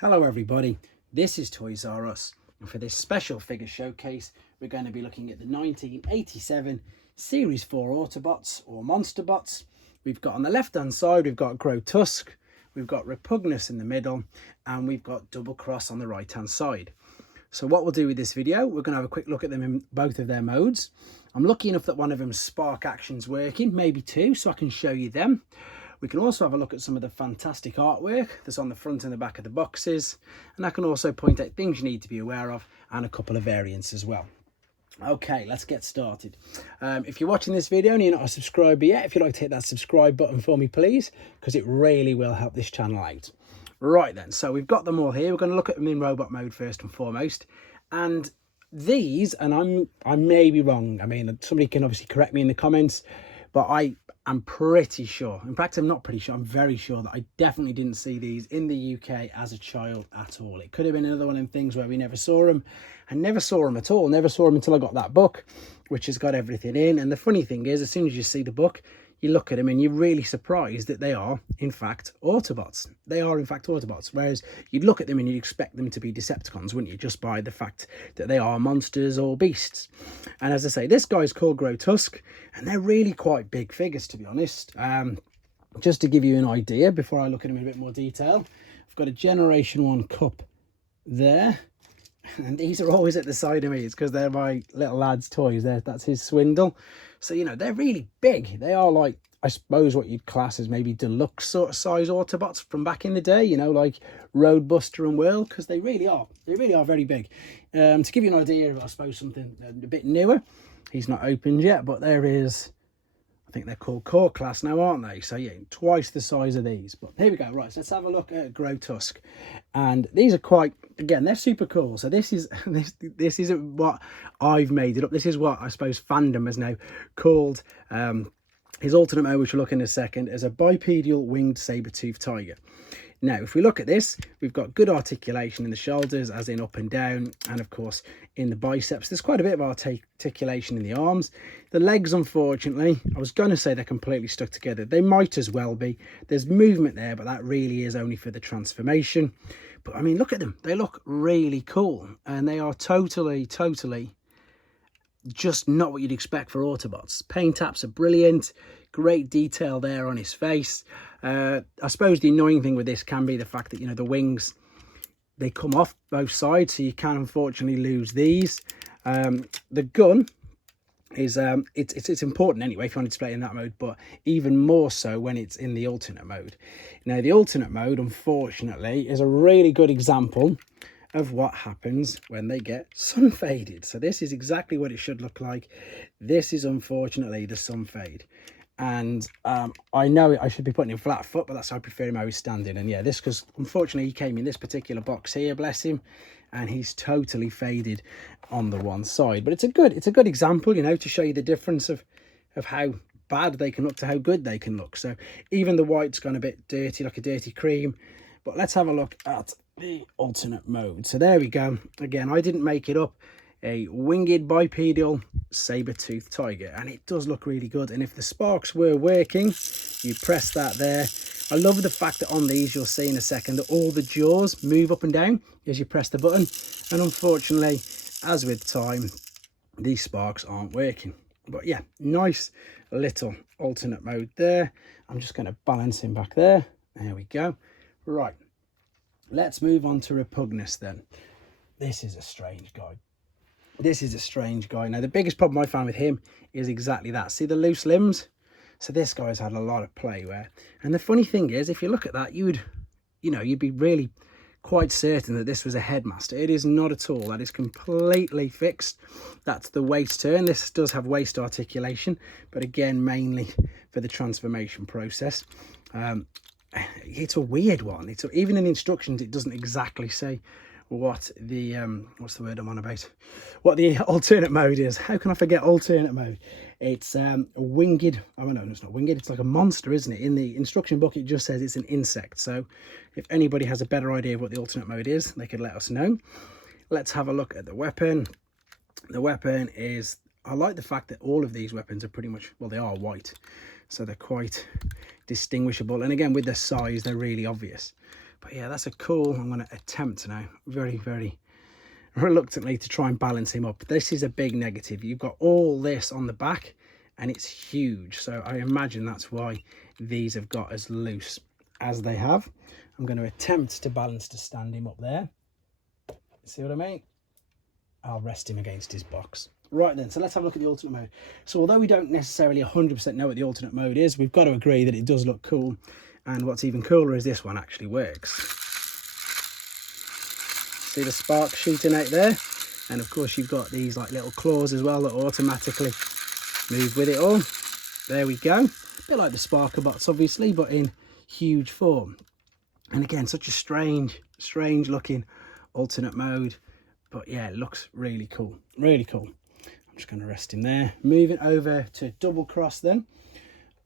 Hello everybody, this is Toys R Us, and for this special figure showcase we're going to be looking at the 1987 Series 4 Autobots or Monsterbots. We've got on the left hand side we've got Grotesque, we've got Repugnance in the middle, and we've got Doublecross on the right hand side. So what we'll do with this video, we're going to have a quick look at them in both of their modes. I'm lucky enough that one of them's spark action's working, maybe two, so I can show you them. We can also have a look at some of the fantastic artwork that's on the front and the back of the boxes. And I can also point out things you need to be aware of and a couple of variants as well. Okay, let's get started. If you're watching this video and you're not a subscriber yet, if you'd like to hit that subscribe button for me, please, because it really will help this channel out. Right then, so we've got them all here. We're going to look at them in robot mode first and foremost. And these, and I may be wrong. I mean, somebody can obviously correct me in the comments, but I'm pretty sure, in fact I'm not pretty sure, I'm very sure that I definitely didn't see these in the UK as a child at all. It could have been another one of them things where we never saw them. I never saw them at all, never saw them until I got that book, which has got everything in. And the funny thing is, as soon as you see the book, you look at them and you're really surprised that they are in fact Autobots. They are in fact Autobots, whereas you'd look at them and you'd expect them to be Decepticons, wouldn't you, just by the fact that they are monsters or beasts. And as I say, this guy's called Grotesque, and they're really quite big figures, to be honest. Just to give you an idea before I look at them in a bit more detail, I've got a Generation 1 cup there, and these are always at the side of me. It's because they're my little lad's toys. That's his Swindle. So, you know, they're really big. They are like, I suppose, what you'd class as maybe deluxe sort of size Autobots from back in the day, you know, like Roadbuster and Whirl, because they really are very big. To give you an idea of, I suppose, something a bit newer, he's not opened yet, but there is, I think they're called Core Class now, aren't they? So yeah, twice the size of these. But here we go. Right, so let's have a look at Grotesque. And these are quite, again, they're super cool. So this is this isn't what I've made it up. This is what I suppose fandom has now called his alternate mode, which we'll look in a second, as a bipedal winged saber-toothed tiger. Now, if we look at this, we've got good articulation in the shoulders, as in up and down, and of course in the biceps. There's quite a bit of articulation in the arms. The legs, unfortunately, I was going to say they're completely stuck together. They might as well be. There's movement there, but that really is only for the transformation. But I mean, look at them. They look really cool, and they are totally just not what you'd expect for Autobots. Paint apps are brilliant. Great detail there on his face. I suppose the annoying thing with this can be the fact that, you know, the wings, they come off both sides, so you can unfortunately lose these. The gun is it's important anyway if you want to display it in that mode, but even more so when it's in the alternate mode. Now, the alternate mode, unfortunately, is a really good example of what happens when they get sun faded. So this is exactly what it should look like. This is unfortunately the sun fade. And I know I should be putting him flat foot, but that's how I prefer him how he's standing. And yeah, this, because unfortunately he came in this particular box here, bless him, and he's totally faded on the one side. But it's a good example, you know, to show you the difference of how bad they can look to how good they can look. So even the white's gone a bit dirty, like a dirty cream. But let's have a look at the alternate mode. So there we go. Again, I didn't make it up. A winged bipedal saber-toothed tiger, and it does look really good. And if the sparks were working, you press that there. I love the fact that on these, you'll see in a second, that all the jaws move up and down as you press the button. And unfortunately, as with time, these sparks aren't working. But yeah, nice little alternate mode there. I'm just going to balance him back there. There we go. Right, let's move on to Repugnance then. This is a strange guy. This is a strange guy. Now, the biggest problem I found with him is exactly that. See the loose limbs? So this guy's had a lot of play wear. And the funny thing is, if you look at that, you'd be really quite certain that this was a headmaster. It is not at all. That is completely fixed. That's the waist turn. This does have waist articulation, but again, mainly for the transformation process. It's a weird one. Even in the instructions, it doesn't exactly say what the what's the word I'm on about, what the alternate mode is. How can I forget alternate mode? It's a winged, oh no, it's not winged, it's like a monster, isn't it? In the instruction book it just says it's an insect. So if anybody has a better idea of what the alternate mode is, they could let us know. Let's have a look at the weapon. The weapon is, I like the fact that all of these weapons are pretty much, well, they are white, so they're quite distinguishable, and again with their size they're really obvious. But yeah, that's a cool, I'm going to attempt now, very, very reluctantly, to try and balance him up. This is a big negative. You've got all this on the back and it's huge. So I imagine that's why these have got as loose as they have. I'm going to attempt to balance to stand him up there. See what I mean? I'll rest him against his box. Right then, so let's have a look at the alternate mode. So although we don't necessarily 100% know what the alternate mode is, we've got to agree that it does look cool. And what's even cooler is this one actually works. See the spark shooting out there? And of course you've got these like little claws as well that automatically move with it all. There we go. A bit like the Sparkerbots obviously, but in huge form. And again, such a strange looking alternate mode. But yeah, it looks really cool. Really cool. I'm just going to rest him there. Moving over to Doublecross then.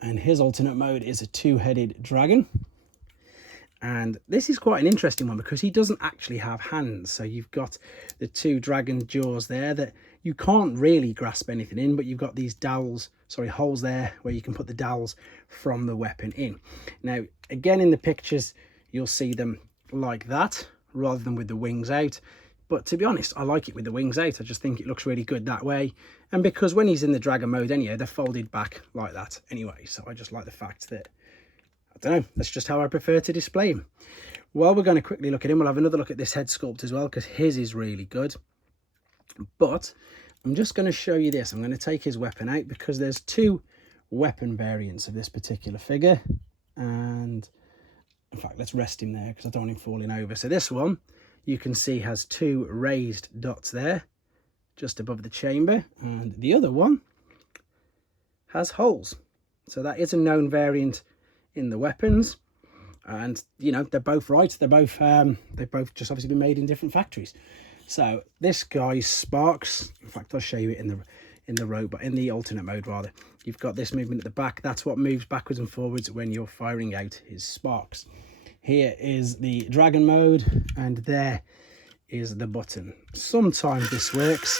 And his alternate mode is a two-headed dragon. And this is quite an interesting one because he doesn't actually have hands. So you've got the two dragon jaws there that you can't really grasp anything in, but you've got these holes there where you can put the dowels from the weapon in. Now, again, in the pictures, you'll see them like that rather than with the wings out. But to be honest, I like it with the wings out. I just think it looks really good that way. And because when he's in the dragon mode anyway, they're folded back like that anyway. So I just like the fact that, I don't know, that's just how I prefer to display him. While we're going to quickly look at him, we'll have another look at this head sculpt as well, because his is really good. But I'm just going to show you this. I'm going to take his weapon out because there's two weapon variants of this particular figure. And in fact, let's rest him there because I don't want him falling over. So this one, you can see, has two raised dots there just above the chamber, and the other one has holes. So that is a known variant in the weapons, and you know, they're both right. They've both just obviously been made in different factories. So this guy's sparks, in fact I'll show you it in the robot, in the alternate mode rather. You've got this movement at the back. That's what moves backwards and forwards when you're firing out his sparks. Here is the dragon mode, and there is the button. Sometimes this works.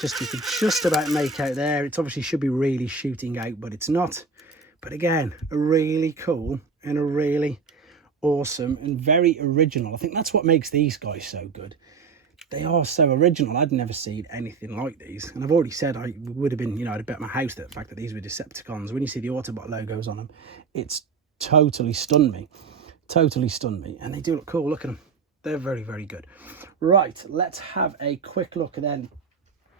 Just, you could just about make out there. It obviously should be really shooting out, but it's not. But again, a really cool and a really awesome and very original. I think that's what makes these guys so good. They are so original. I'd never seen anything like these. And I've already said I would have been, you know, I'd bet my house that the fact that these were Decepticons. When you see the Autobot logos on them, it's totally stunned me. Totally stunned me. And they do look cool. Look at them. They're very, very good. Right, let's have a quick look then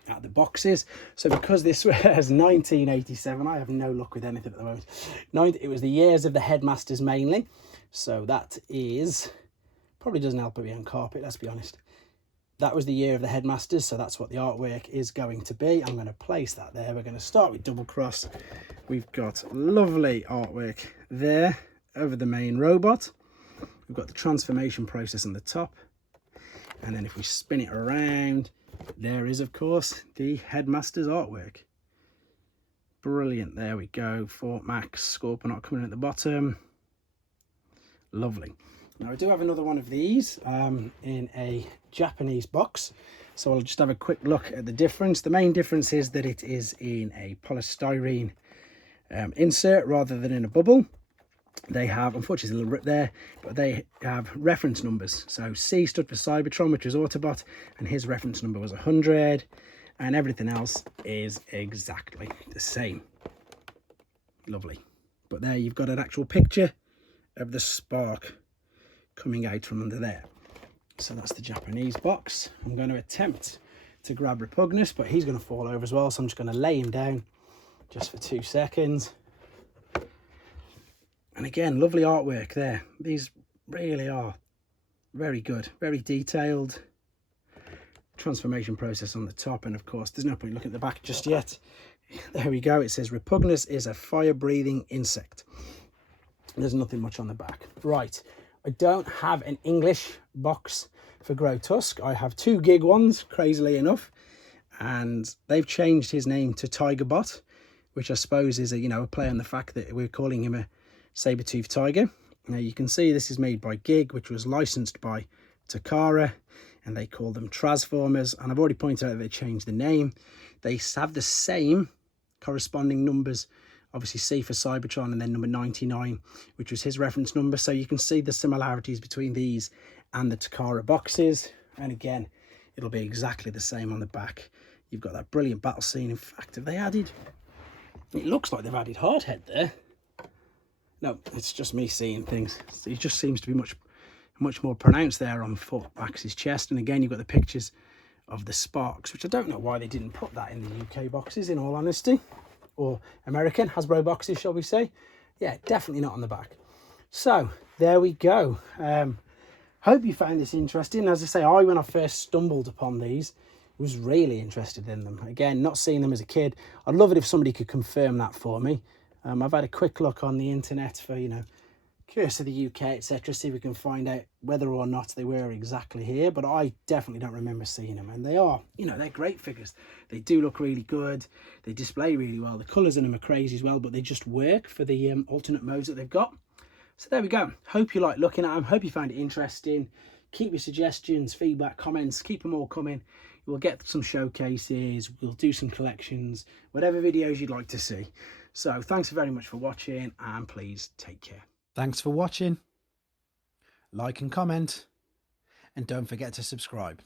at the boxes. So because this was 1987, I have no luck with anything at the moment. It was the years of the headmasters mainly. So that is, probably doesn't help it be on carpet, let's be honest. That was the year of the headmasters, so that's what the artwork is going to be. I'm going to place that there. We're going to start with Doublecross. We've got lovely artwork there over the main robot. We've got the transformation process on the top. And then if we spin it around, there is, of course, the headmaster's artwork. Brilliant. There we go. Fort Max, Scorponok coming at the bottom. Lovely. Now, I do have another one of these in a Japanese box. So I'll just have a quick look at the difference. The main difference is that it is in a polystyrene insert rather than in a bubble. They have, unfortunately, a little rip there, but they have reference numbers. So C stood for Cybertron, which was Autobot, and his reference number was 100, and everything else is exactly the same. Lovely. But there you've got an actual picture of the spark coming out from under there. So that's the Japanese box. I'm going to attempt to grab Repugnus, but he's going to fall over as well, so I'm just going to lay him down just for 2 seconds. And again, lovely artwork there. These really are very good, very detailed. Transformation process on the top, and of course there's no point looking at the back just yet. There we go. It says Repugnus is a fire-breathing insect. There's nothing much on the back. Right, I don't have an English box for grotesque. I have 2 gig ones, crazily enough, and they've changed his name to Tigerbot, which I suppose is a play on the fact that we're calling him a saber-toothed tiger. Now you can see this is made by Gig, which was licensed by Takara, and they call them Transformers. And I've already pointed out that they changed the name. They have the same corresponding numbers obviously C for Cybertron, and then number 99, which was his reference number. So you can see the similarities between these and the Takara boxes. And again, it'll be exactly the same on the back. You've got that brilliant battle scene. In fact, have they added... It looks like they've added Hardhead there. No, it's just me seeing things. He just seems to be much more pronounced there on Max's chest. And again, you've got the pictures of the Sparks, which I don't know why they didn't put that in the UK boxes, in all honesty. Or American Hasbro boxes, shall we say. Yeah, definitely not on the back. So, there we go. Hope you found this interesting. As I say, when I first stumbled upon these, was really interested in them. Again, not seeing them as a kid. I'd love it if somebody could confirm that for me. I've had a quick look on the internet for, you know, Curse of the UK, etc. See if we can find out whether or not they were exactly here. But I definitely don't remember seeing them. And they are, you know, they're great figures. They do look really good. They display really well. The colours in them are crazy as well, but they just work for the alternate modes that they've got. So there we go. Hope you like looking at them. Hope you find it interesting. Keep your suggestions, feedback, comments. Keep them all coming. We'll get some showcases. We'll do some collections. Whatever videos you'd like to see. So thanks very much for watching, and please take care. Thanks for watching. Like and comment. And don't forget to subscribe.